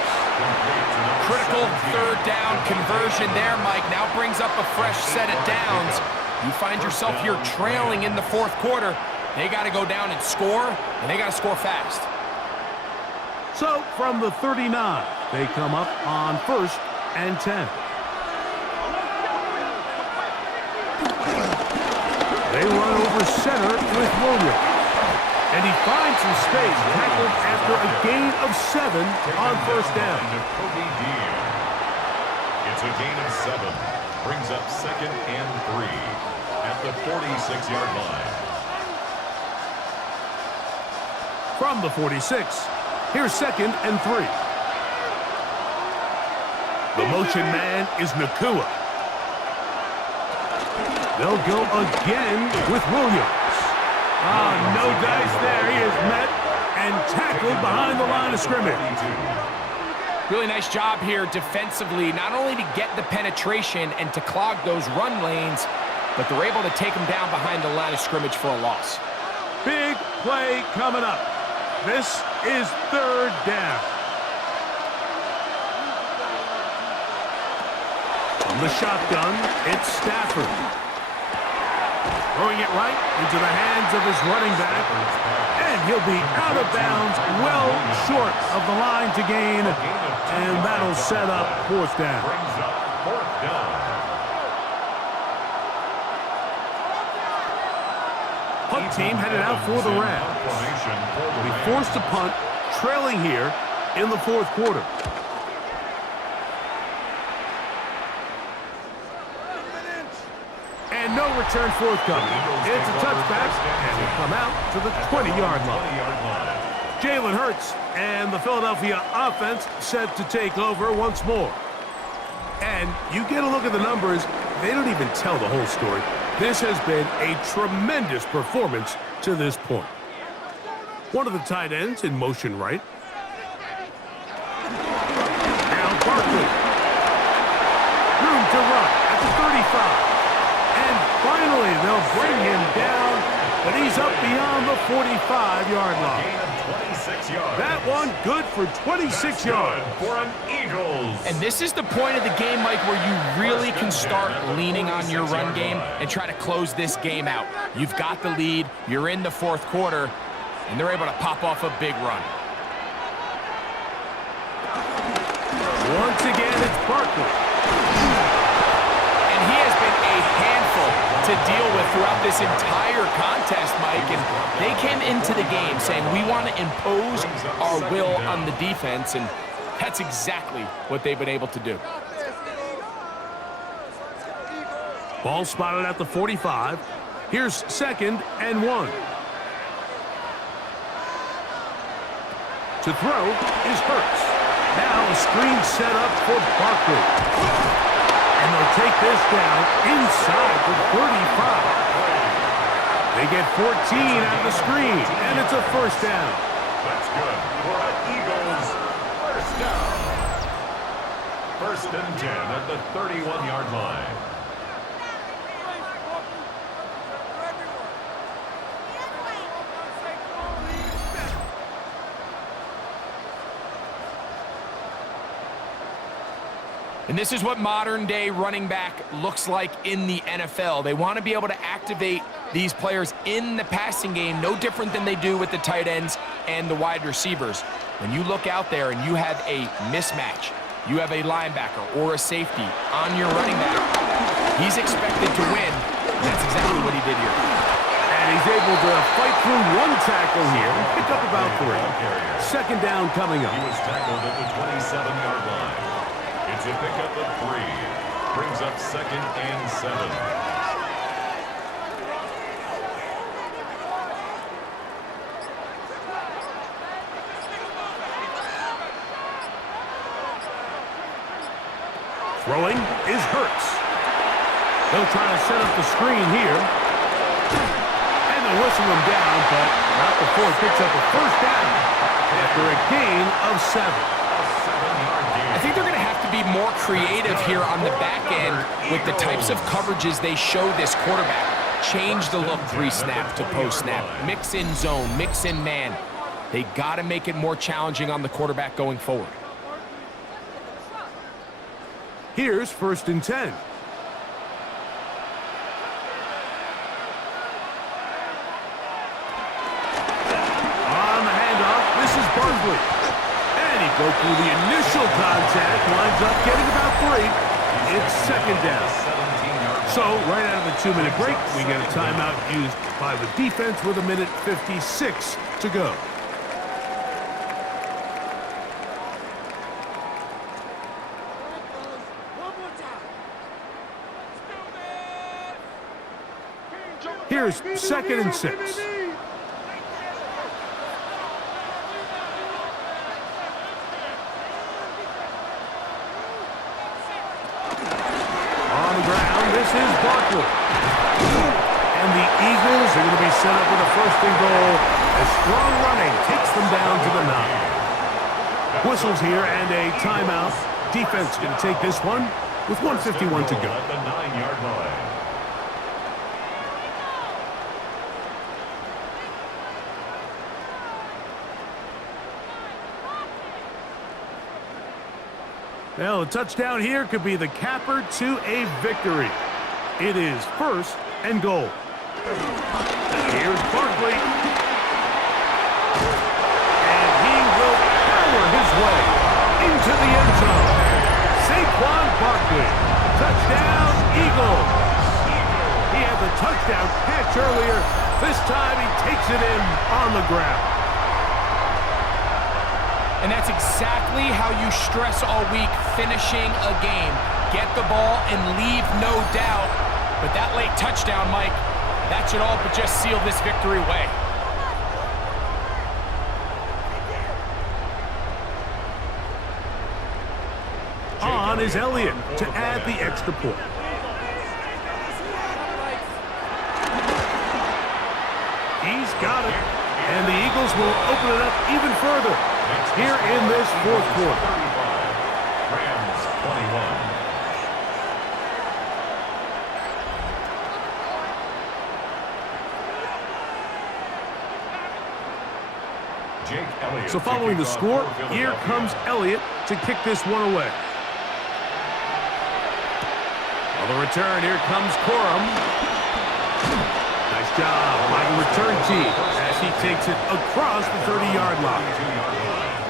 Critical 3rd down conversion there, Mike. Now brings up a fresh set of downs. You find yourself here trailing in the 4th quarter. They got to go down and score, and they got to score fast. So from the 39, they come up on 1st and 10. They run over center with Williams. And he finds some space, tackled after a gain of 7 on 1st down. It's a gain of 7. Brings up 2nd and 3 at the 46-yard line. From the 46, here's 2nd and 3. The motion man is Nakua. They'll go again with Williams. No dice there. He is met and tackled behind the line of scrimmage. Really nice job here defensively, not only to get the penetration and to clog those run lanes, but they're able to take him down behind the line of scrimmage for a loss. Big play coming up. This is 3rd down. From the shotgun, it's Stafford. Throwing it right into the hands of his running back. And he'll be out of bounds, well short of the line to gain. And that'll set up 4th down. Brings up 4th down. Punt team headed out for the Rams. Be forced to punt, trailing here in the 4th quarter. And no return forthcoming. It's a touchback, and will come out to the 20-yard line. Jalen Hurts and the Philadelphia offense set to take over once more. And you get a look at the numbers, they don't even tell the whole story. This has been a tremendous performance to this point. One of the tight ends in motion right. Now Barkley. Room to run at the 35. And finally, they'll bring him down, but he's up beyond the 45-yard line. That one good for 26 yards. For an Eagles. And this is the point of the game, Mike, where you really can start leaning on your run game and try to close this game out. You've got the lead, you're in the 4th quarter, and they're able to pop off a big run. Once again, it's Barkley. And he has been a handful to deal with throughout this entire contest, Mike. And they came into the game saying, we want to impose our will on the defense, and that's exactly what they've been able to do. Ball spotted at the 45. Here's 2nd and 1. To throw is Hurts. Now a screen set up for Barkley. And they'll take this down inside the 35. They get 14 out of the screen, and it's a 1st down. That's good for an Eagles 1st down. 1st and 10 at the 31-yard line. And this is what modern-day running back looks like in the NFL. They want to be able to activate these players in the passing game, no different than they do with the tight ends and the wide receivers. When you look out there and you have a mismatch, you have a linebacker or a safety on your running back, he's expected to win. And that's exactly what he did here. And And he's able to fight through one tackle here and pick up about 3. Second down coming up. He was tackled at the 27-yard line. It's a pickup of 3. Brings up 2nd and 7. Throwing is Hurts. They'll try to set up the screen here. And they'll whistle him down, but not before it picks up a first down after a gain of 7. I think they're going to have to be more creative here on the back end with the types of coverages they show this quarterback. Change the look pre-snap to post-snap. Mix in zone, mix in man. They got to make it more challenging on the quarterback going forward. Here's 1st and 10. On the handoff, this is Barkley. And he broke through the initial contact, winds up getting about 3. It's 2nd down. So, right out of the 2-minute break, we get a timeout used by the defense with 1:56 to go. Here's 2nd and 6. On the ground, this is Barkley. And the Eagles are going to be set up with a 1st and goal as strong running takes them down to the 9. Whistles here and a timeout. Defense going to take this one with 1:51 to go. At the 9-yard line. Well, a touchdown here could be the capper to a victory. It is 1st and goal. Here's Barkley. And he will power his way into the end zone. Saquon Barkley. Touchdown, Eagles. He had the touchdown catch earlier. This time he takes it in on the ground. And that's exactly how you stress all week, finishing a game. Get the ball and leave no doubt. But that late touchdown, Mike, that should all but just seal this victory away. On is Elliott to add the extra point. He's got it. And the Eagles will open it up even further here in this 4th quarter. Rams 21. So following the score, here comes Elliott to kick this one away. On the return, here comes Corum. Nice job by the return team as he takes it across the 30-yard line.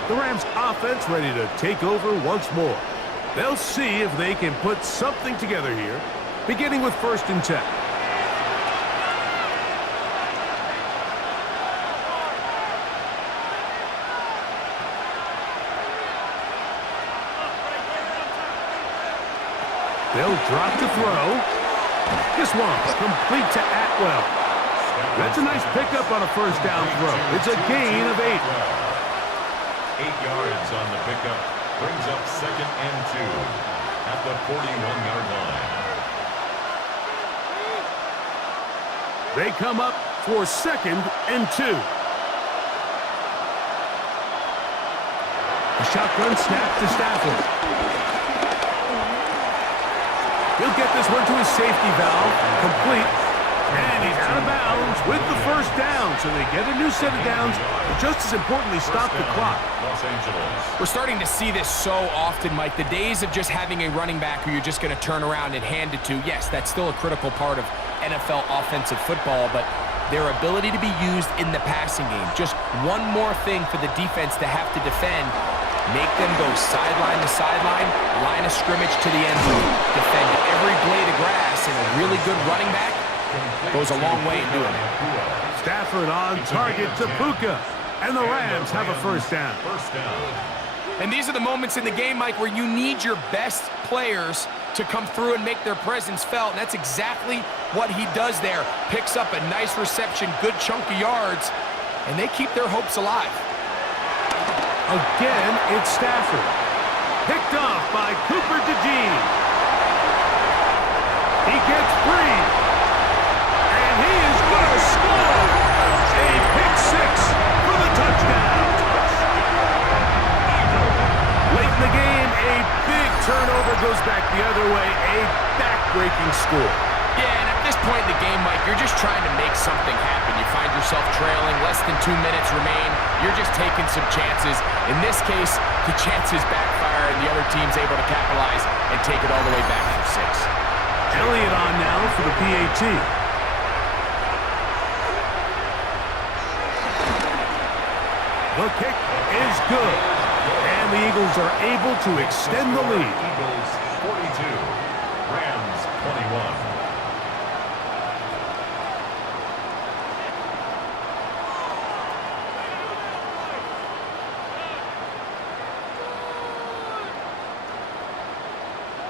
The Rams offense ready to take over once more. They'll see if they can put something together here, beginning with 1st and 10. They'll drop to throw. This one complete to Atwell. That's a nice pickup on a 1st down throw. It's a gain of 8. 8 yards on the pickup. Brings up 2nd and 2 at the 41-yard line. They come up for 2nd and 2. A shotgun snap to Stafford. He'll get this one to his safety valve, complete, and he's out of bounds with the 1st down. So they get a new set of downs, but just as importantly, stop the clock. Los Angeles. We're starting to see this so often, Mike. The days of just having a running back who you're just going to turn around and hand it to, yes, that's still a critical part of NFL offensive football, but their ability to be used in the passing game, just one more thing for the defense to have to defend. Make them go sideline to sideline, line of scrimmage to the end zone. Defend every blade of grass, and a really good running back goes a long way in doing it. Stafford on target to Puka. And the Rams have a first down. And these are the moments in the game, Mike, where you need your best players to come through and make their presence felt. And that's exactly what he does there. Picks up a nice reception, good chunk of yards, and they keep their hopes alive. Again, it's Stafford. Picked off by Cooper DeJean. He gets free. And he is going to score. A pick six for the touchdown. Late in the game, a big turnover goes back the other way. A back-breaking score. Yeah, and at this point in the game, Mike, you're just trying to make something happen. You find yourself trailing, less than 2 minutes remain. You're just taking some chances. In this case, the chances backfire, and the other team's able to capitalize and take it all the way back for 6. Elliott on now for the PAT. The kick is good. And the Eagles are able to extend the lead. Eagles 42, Rams 21.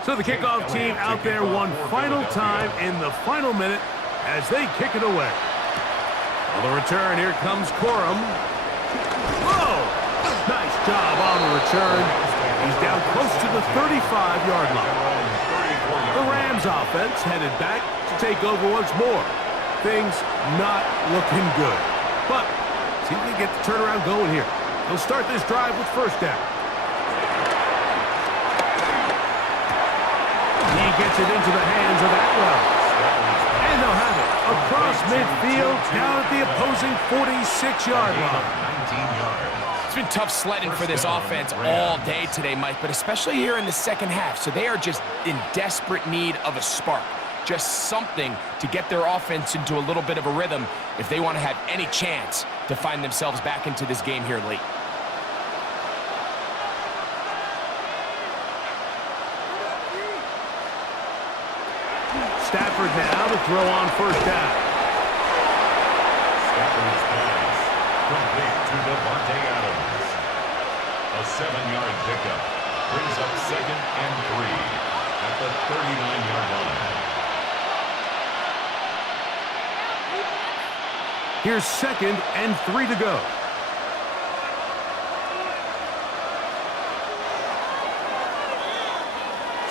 So the kickoff team out there one final time in the final minute as they kick it away. On the return, here comes Corum. Whoa! Nice job on the return. He's down close to the 35-yard line. The Rams offense headed back to take over once more. Things not looking good. But see if they get the turnaround going here. They'll start this drive with first down. He gets it into the hands of Atwell. And they'll have it across midfield down at the opposing 46-yard line. 19 yards. It's been tough sledding for this offense all day today, Mike, but especially here in the second half. So they are just in desperate need of a spark, just something to get their offense into a little bit of a rhythm if they want to have any chance to find themselves back into this game here late. Stafford now to throw on first down. Stafford's pass complete to Devontae Adams. A 7-yard pickup brings up 2nd and 3 at the 39-yard line. Here's 2nd and 3 to go.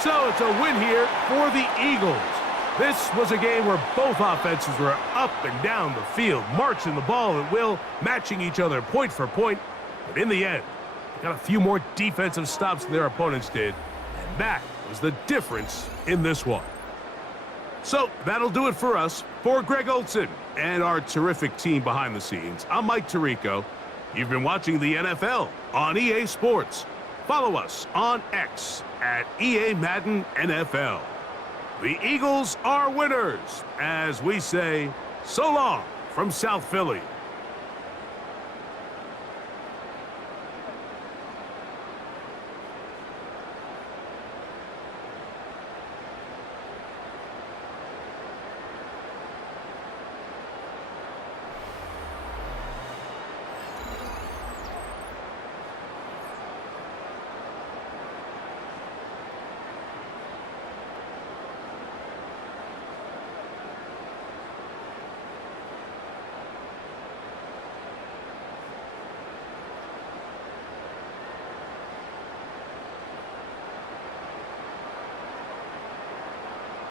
So it's a win here for the Eagles. This was a game where both offenses were up and down the field, marching the ball at will, matching each other point for point. But in the end, they got a few more defensive stops than their opponents did. And that was the difference in this one. So that'll do it for us. For Greg Olson and our terrific team behind the scenes, I'm Mike Tirico. You've been watching the NFL on EA Sports. Follow us on X at EA Madden NFL. The Eagles are winners, as we say, so long from South Philly.